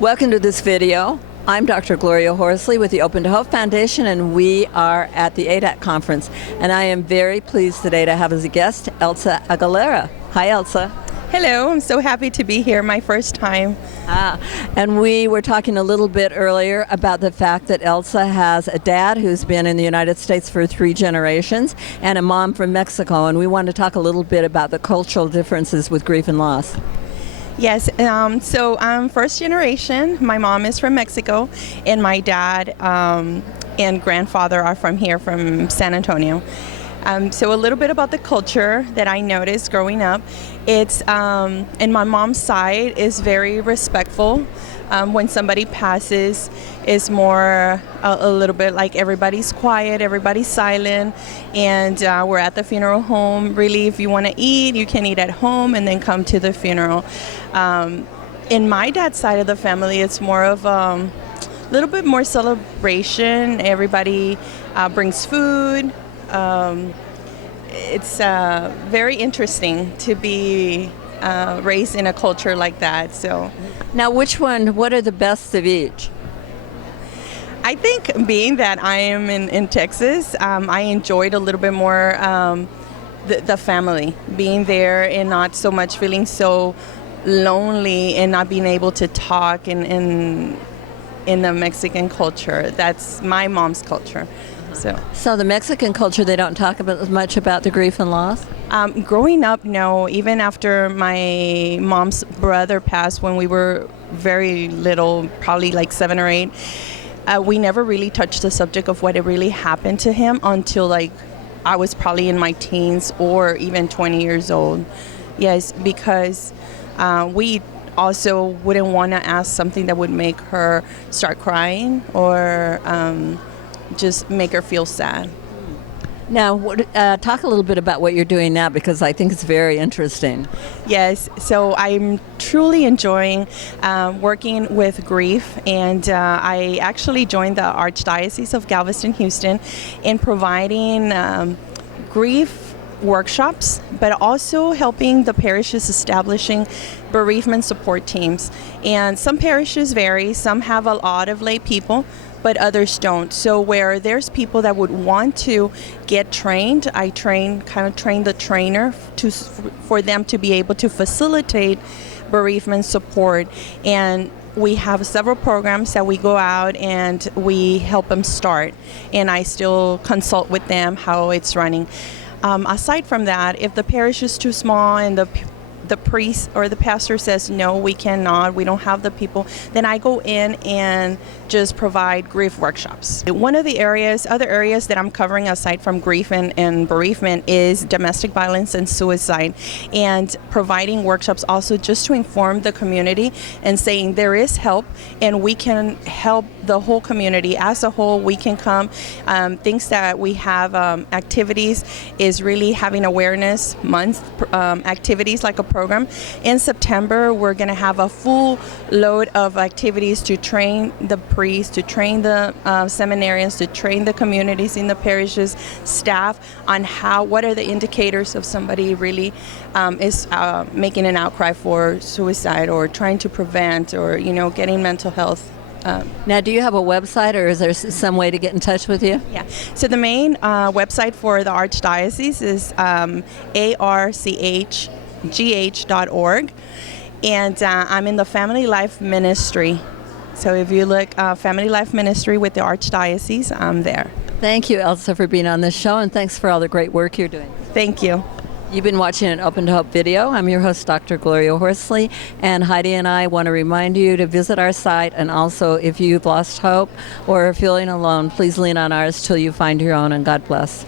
Welcome to this video. I'm Dr. Gloria Horsley with the Open to Hope Foundation, and we are at the ADAC conference. And I am very pleased today to have as a guest Elsa Aguilera. Hi, Elsa. Hello, I'm so happy to be here, my first time. And we were talking a little bit earlier about the fact that Elsa has a dad who's been in the United States for 3 generations and a mom from Mexico, and we want to talk a little bit about the cultural differences with grief and loss. Yes, so I'm first generation. My mom is from Mexico, and my dad and grandfather are from here, from San Antonio. So a little bit about the culture that I noticed growing up. It's, and my mom's side is very respectful. When somebody passes, it's more a little bit like everybody's quiet, everybody's silent, and we're at the funeral home. Really, if you want to eat, you can eat at home and then come to the funeral. In my dad's side of the family, it's more of a little bit more celebration. Everybody brings food. It's very interesting to be raised in a culture like that. So, now, what are the best of each? I think being that I am in Texas, I enjoyed a little bit more the family, being there and not so much feeling so lonely and not being able to talk in the Mexican culture. That's my mom's culture. So the Mexican culture, they don't talk as much about the grief and loss? Growing up, no. Even after my mom's brother passed when we were very little, probably like 7 or 8, we never really touched the subject of what had really happened to him until like I was probably in my teens or even 20 years old. Yes, because we also wouldn't want to ask something that would make her start crying or just make her feel sad. Now, talk a little bit about what you're doing now, because I think it's very interesting. Yes, so I'm truly enjoying working with grief, and I actually joined the Archdiocese of Galveston, Houston, in providing grief workshops, but also helping the parishes establishing bereavement support teams. And some parishes vary. Some have a lot of lay people, but others don't. So where there's people that would want to get trained, I train the trainer for them to be able to facilitate bereavement support. And we have several programs that we go out and we help them start. And I still consult with them how it's running. Aside from that, if the parish is too small and the priest or the pastor says, no, we cannot, we don't have the people, then I go in and just provide grief workshops. One of the other areas that I'm covering aside from grief and bereavement is domestic violence and suicide, and providing workshops also just to inform the community and saying there is help and we can help the whole community as a whole. We can come. Things that we have activities is really having awareness month activities like a program. In September, we're going to have a full load of activities to train the priests, to train the seminarians, to train the communities in the parishes, staff on what are the indicators of somebody really is making an outcry for suicide or trying to prevent or, getting mental health. Now, do you have a website, or is there some way to get in touch with you? Yeah. So the main website for the Archdiocese is archgh.org, and I'm in the Family Life Ministry. So if you look Family Life Ministry with the Archdiocese, I'm there. Thank you, Elsa, for being on this show, and thanks for all the great work you're doing. Thank you. You've been watching an Open to Hope video. I'm your host, Dr. Gloria Horsley, and Heidi and I want to remind you to visit our site, and also if you've lost hope or are feeling alone, please lean on ours till you find your own, and God bless.